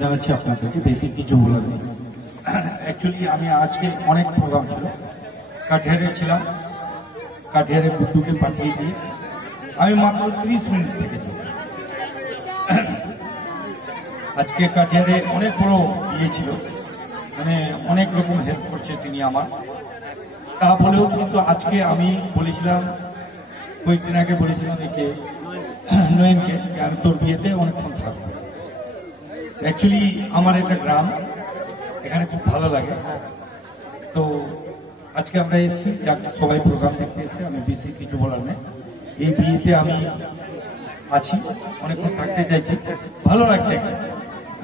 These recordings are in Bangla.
জানাচ্ছি আপনাদেরকে, বেশি কিছু বলার নেই। অ্যাকচুয়ালি আমি আজকে অনেক প্রোগ্রাম ছিল, কাঠিয়ারে ছিলাম, কাঠিয়ারে বুদ্ধুকে পাঠিয়ে দিয়ে আমি মাত্র 30 মিনিট থেকেছি। আজকে কাঠিয়ারে অনেক বড় ইয়ে ছিল, মানে অনেক রকম হেল্প করছে তিনি আমার। তা বলেও কিন্তু আজকে আমি বলেছিলাম, কয়েকদিন আগে বলেছিলাম একে নয়নকে, আমি তোর বিয়েতে অনেকক্ষণ থাকবো। অ্যাকচুয়ালি আমার একটা গ্রাম, এখানে খুব ভালো লাগে। তো আজকে আমরা এসেছি, যাকে সবাই প্রোগ্রাম দেখতে এসে, আমি বেশি কিছু বলার নেই। এই বিয়েতে আমি আছি, অনেকক্ষণ থাকতে চাইছি, ভালো লাগছে,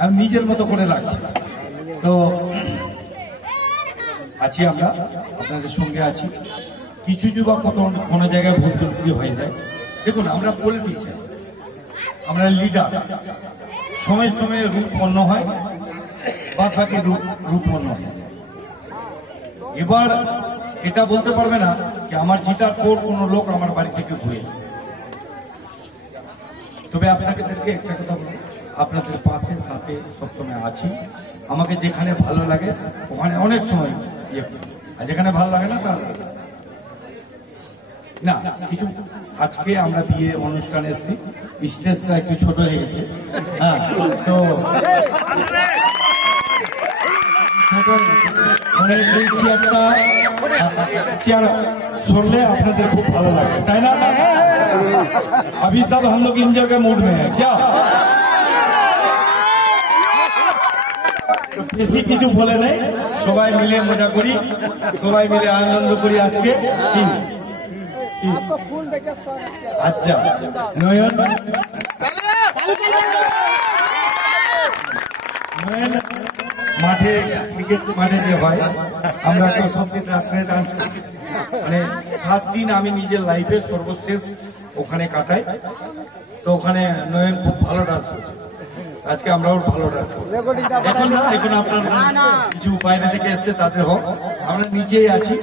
আমি নিজের মতো করে লাগছে। তো আছি, আমরা আপনাদের সঙ্গে আছি। কিছু যুবক কোনো জায়গায় ভুল ত্রুটি হয়ে যায়। দেখুন, আমরা পলিটিশিয়ান, আমরা লিডার, সময় সময়ে রূপ অন্য হয়, বা থাকে রূপ অন্য হয়। এবার এটা বলতে পারবে না যে আমার জিতার পর কোনো লোক আমার বাড়ি থেকে ঘুরে এসেছে। তবে আপনাদেরকে একটা কথা বলবো, আপনাদের পাশে সাথে সবসময় আছি। আমাকে যেখানে ভালো লাগে ওখানে অনেক সময় ইয়ে করি, আর যেখানে ভালো লাগে না তা না কিছু। আজকে আমরা বিয়ে অনুষ্ঠানে এসেছি, স্টেজটা একটু ছোট হয়ে গেছে। হ্যাঁ, তো চেয়ার छोड़ले আপনাদের খুব ভালো লাগে, তাই না? अभी सब हम लोग एंजॉय के मूड में है क्या? বেশি কিছু বলে নেই, সবাই মিলে মজা করি, সবাই মিলে আনন্দ করি আজকে। আচ্ছা নয়ন, মাঠে ক্রিকেট মাঠে যে হয়, আমরা তো সব দিন রাত্রে ডান্স করি, মানে 7 দিন আমি নিজের লাইফের সর্বশেষ ওখানে কাটাই। তো ওখানে নয়ন খুব ভালো ডান্স করছে, আজকে আমরাও ভালো ডান্স করি। এখন না, এখন আপনার কিছু বাইরে থেকে এসছে, তাদের হোক, আমরা নিচেই আছি,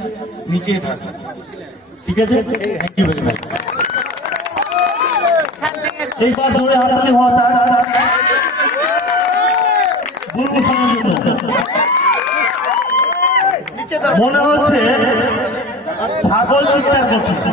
নিচেই থাকবো, ঠিক আছে? Thank you very much. এইবার ধরে হাততালি হওয়া মনে হচ্ছে ছাগল শিকার করছে।